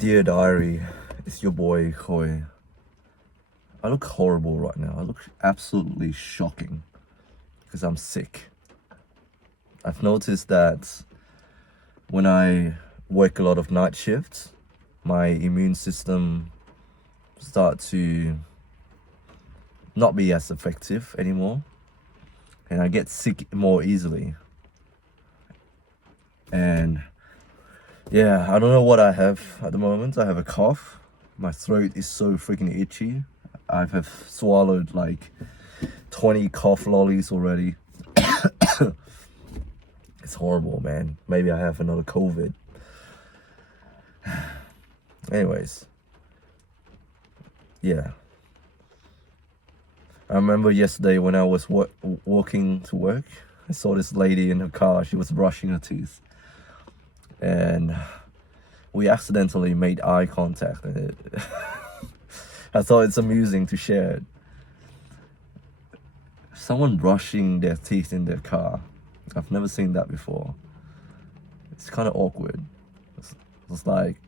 Dear Diary, it's your boy Koi. I look horrible right now. I look absolutely shocking because I'm sick. I've noticed that when I work a lot of night shifts, my immune system start to not be as effective anymore, and I get sick more easily. And yeah, I don't know what I have at the moment. I have a cough. My throat is so freaking itchy. I have swallowed like 20 cough lollies already. It's horrible, man. Maybe I have another COVID. Anyways, yeah. I remember yesterday when I was walking to work, I saw this lady in her car. She was brushing her teeth. And we accidentally made eye contact. I thought it's amusing to share it. Someone brushing their teeth in their car. I've never seen that before. It's kind of awkward. It's like,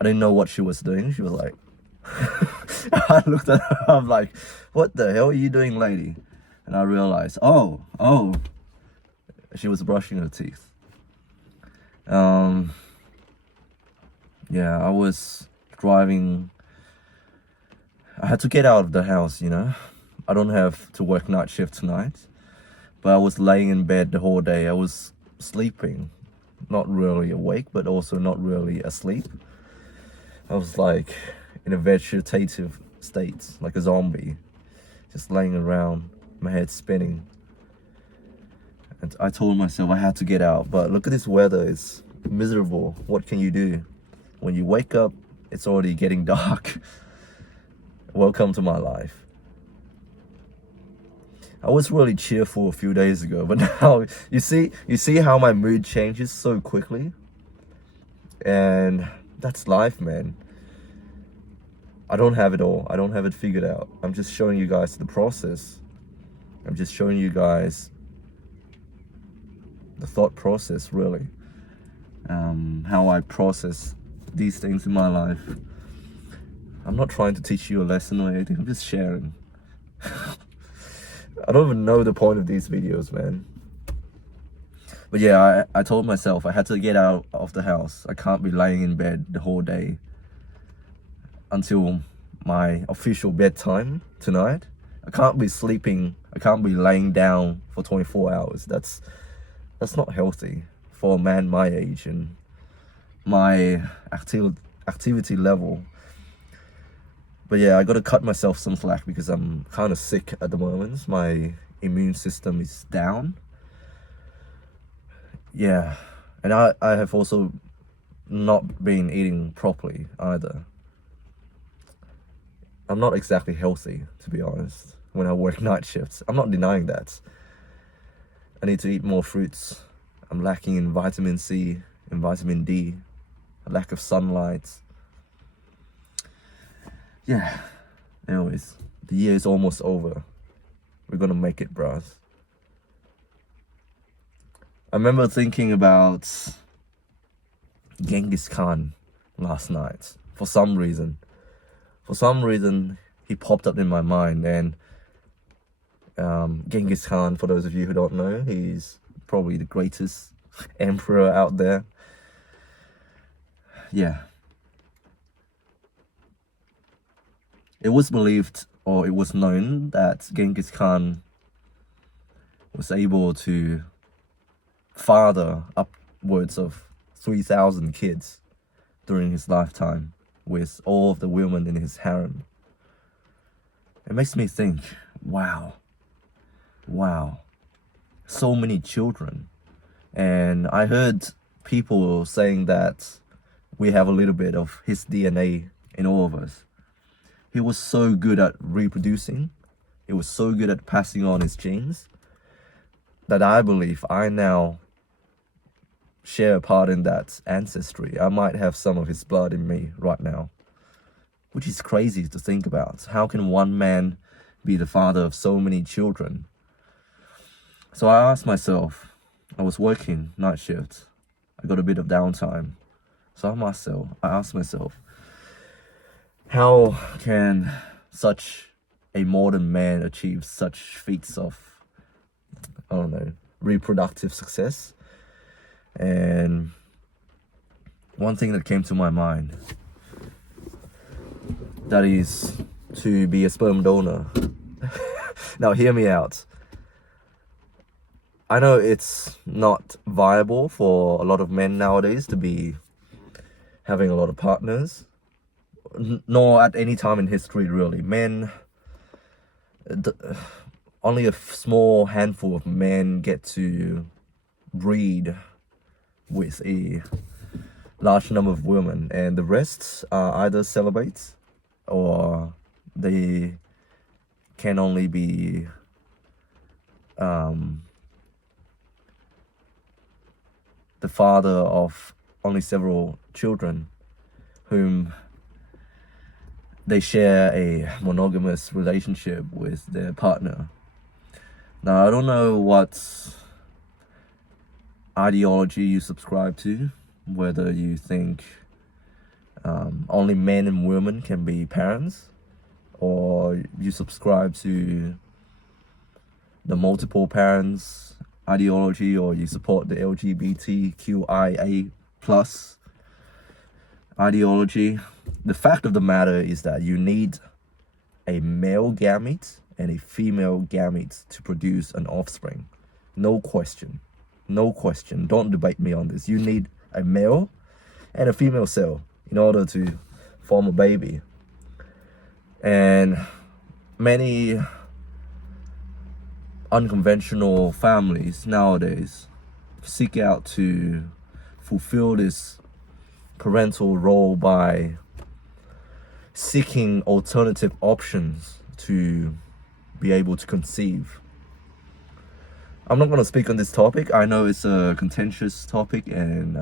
I didn't know what she was doing. She was like, I looked at her, I'm like, what the hell are you doing, lady? And I realized, oh, she was brushing her teeth. Yeah, I was driving. I had to get out of the house, you know. I don't have to work night shift tonight, but I was laying in bed the whole day. I was sleeping, not really awake, but also not really asleep. I was like in a vegetative state, like a zombie, just laying around, my head spinning. And I told myself I had to get out, but look at this weather, it's miserable. What can you do? When you wake up, it's already getting dark. Welcome to my life. I was really cheerful a few days ago, but now you see how my mood changes so quickly? And that's life, man. I don't have it all. I don't have it figured out. I'm just showing you guys the process. I'm just showing you guys the thought process, really. How I process these things in my life. I'm not trying to teach you a lesson or anything. I'm just sharing. I don't even know the point of these videos, man. But yeah, I told myself I had to get out of the house. I can't be laying in bed the whole day until my official bedtime tonight. I can't be sleeping. I can't be laying down for 24 hours. That's not healthy for a man my age and my activity level. But yeah, I gotta cut myself some slack because I'm kind of sick at the moment. My immune system is down. Yeah, and I have also not been eating properly either. I'm not exactly healthy, to be honest, when I work night shifts. I'm not denying that. I need to eat more fruits. I'm lacking in vitamin C and vitamin D. A lack of sunlight. Yeah. Anyways, the year is almost over. We're gonna make it, bros. I remember thinking about Genghis Khan last night. For some reason, he popped up in my mind. And Genghis Khan, for those of you who don't know, he's probably the greatest emperor out there. Yeah. It was believed, or it was known, that Genghis Khan was able to father upwards of 3,000 kids during his lifetime with all of the women in his harem. It makes me think, wow, so many children. And I heard people saying that we have a little bit of his DNA in all of us. He was so good at reproducing. He was so good at passing on his genes that I believe I now share a part in that ancestry. I might have some of his blood in me right now, which is crazy to think about. How can one man be the father of so many children? So I asked myself, I was working night shift. I got a bit of downtime. So I asked myself, how can such a modern man achieve such feats of, I don't know, reproductive success? And one thing that came to my mind, that is to be a sperm donor. Now hear me out. I know it's not viable for a lot of men nowadays to be having a lot of partners, nor at any time in history really. Only a small handful of men get to breed with a large number of women, and the rest are either celibates or they can only be the father of only several children whom they share a monogamous relationship with their partner. Now, I don't know what ideology you subscribe to, whether you think only men and women can be parents, or you subscribe to the multiple parents ideology, or you support the LGBTQIA plus ideology. The fact of the matter is that you need a male gamete and a female gamete to produce an offspring. No question. No question. Don't debate me on this. You need a male and a female cell in order to form a baby. And many unconventional families nowadays seek out to fulfill this parental role by seeking alternative options to be able to conceive. I'm not going to speak on this topic. I know it's a contentious topic, and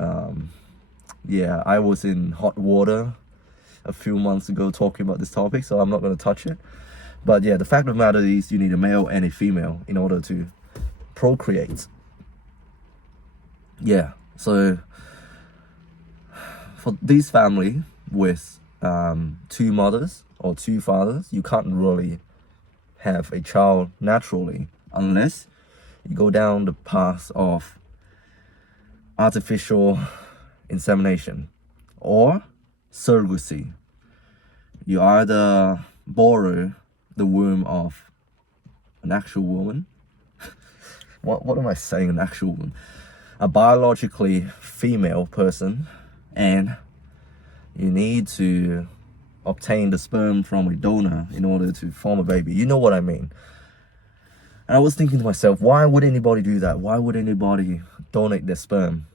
yeah, I was in hot water a few months ago talking about this topic, so I'm not going to touch it. But yeah, the fact of the matter is you need a male and a female in order to procreate. Yeah, so for this family with two mothers or two fathers, you can't really have a child naturally unless you go down the path of artificial insemination or surrogacy. You either borrow the womb of an actual woman. What am I saying, an actual woman? A biologically female person, and you need to obtain the sperm from a donor in order to form a baby. You know what I mean. And I was thinking to myself, why would anybody do that? Why would anybody donate their sperm?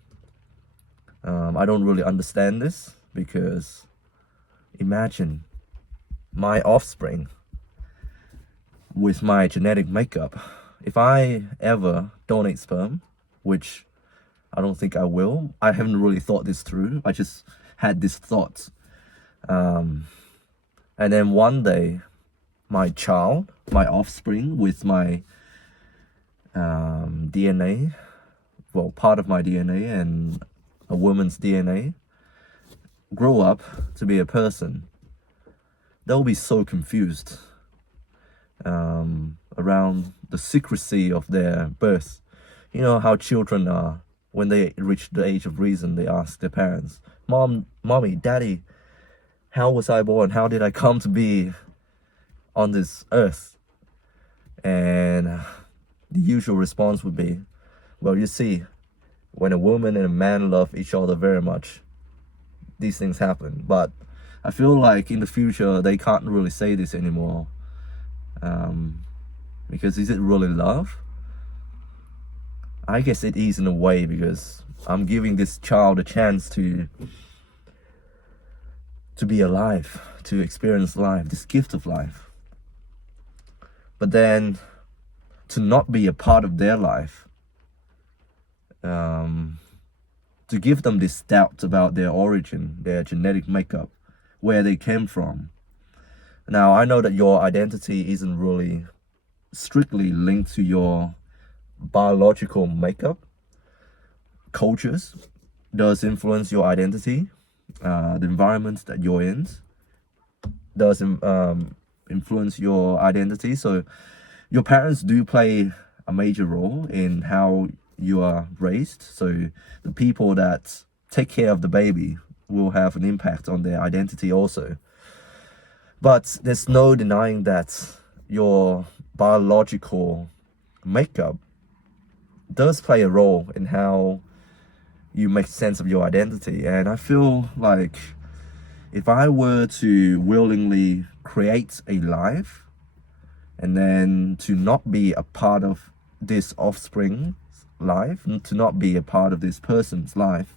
I don't really understand this, because imagine my offspring with my genetic makeup. If I ever donate sperm, which I don't think I will, I haven't really thought this through. I just had this thought. And then one day, my child, my offspring with my DNA, well, part of my DNA and a woman's DNA, grow up to be a person. They'll be so confused around the secrecy of their birth. You know how children are. When they reach the age of reason, they ask their parents, Mommy, Daddy, how was I born? How did I come to be on this earth? And the usual response would be, well, you see, when a woman and a man love each other very much, these things happen. But I feel like in the future, they can't really say this anymore. Because is it really love? I guess it is in a way, because I'm giving this child a chance to be alive, to experience life, this gift of life. But then to not be a part of their life, to give them this doubt about their origin, their genetic makeup, where they came from. Now, I know that your identity isn't really strictly linked to your biological makeup. Cultures does influence your identity, the environment that you're in does influence your identity. So your parents do play a major role in how you are raised. So the people that take care of the baby will have an impact on their identity also. But there's no denying that your biological makeup does play a role in how you make sense of your identity. And I feel like if I were to willingly create a life and then to not be a part of this offspring's life, and to not be a part of this person's life,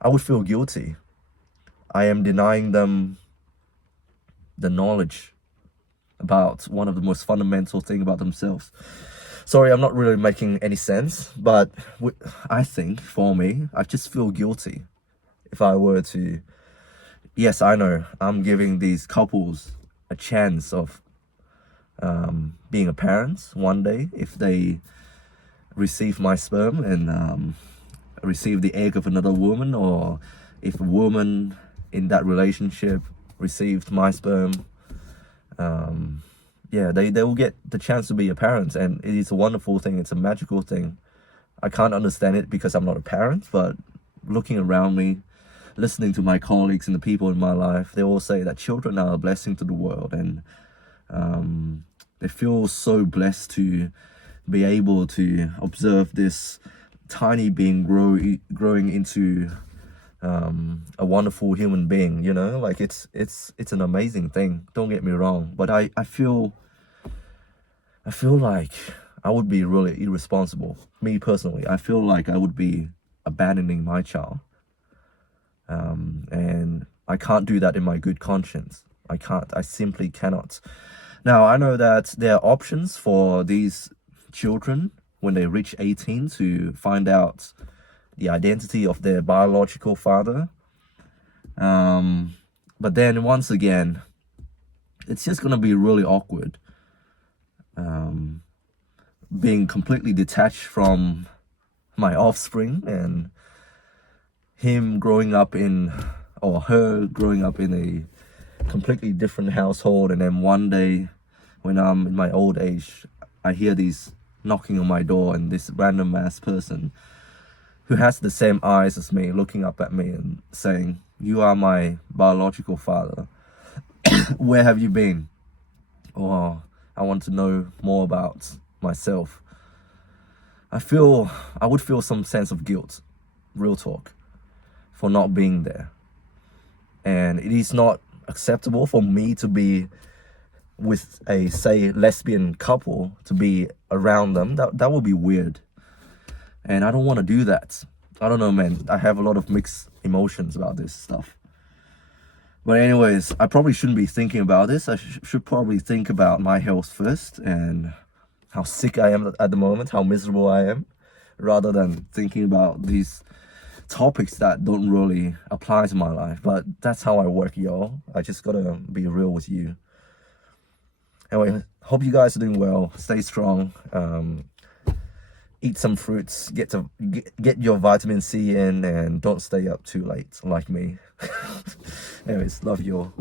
I would feel guilty. I am denying them the knowledge about one of the most fundamental things about themselves. Sorry, I'm not really making any sense, but I think for me, I just feel guilty if I were to. Yes, I know I'm giving these couples a chance of being a parent one day if they receive my sperm and receive the egg of another woman, or if a woman in that relationship received my sperm. Yeah, they will get the chance to be a parent, and it is a wonderful thing. It's a magical thing. I can't understand it because I'm not a parent, but looking around me, listening to my colleagues and the people in my life, they all say that children are a blessing to the world, and they feel so blessed to be able to observe this tiny being growing into a wonderful human being. You know, like it's an amazing thing. Don't get me wrong, but I feel like I would be really irresponsible. Me personally, I feel like I would be abandoning my child. And I can't do that in my good conscience. I simply cannot. Now, I know that there are options for these children when they reach 18 to find out the identity of their biological father. But then once again, it's just going to be really awkward. Being completely detached from my offspring and him growing up in, or her growing up in a completely different household, and then one day when I'm in my old age, I hear these knocking on my door, and this random ass person who has the same eyes as me looking up at me and saying, "You are my biological father. Where have you been?" Or, "I want to know more about myself." I would feel some sense of guilt, real talk, for not being there. And it is not acceptable for me to be with a, say, lesbian couple, to be around them. That would be weird. And I don't want to do that. I don't know, man. I have a lot of mixed emotions about this stuff. But anyways, I probably shouldn't be thinking about this. I should probably think about my health first and how sick I am at the moment, how miserable I am, rather than thinking about these topics that don't really apply to my life. But that's how I work, y'all. I just gotta be real with you. Anyway, hope you guys are doing well. Stay strong. Eat some fruits. Get your vitamin C in, and don't stay up too late like me. Anyways, love you all.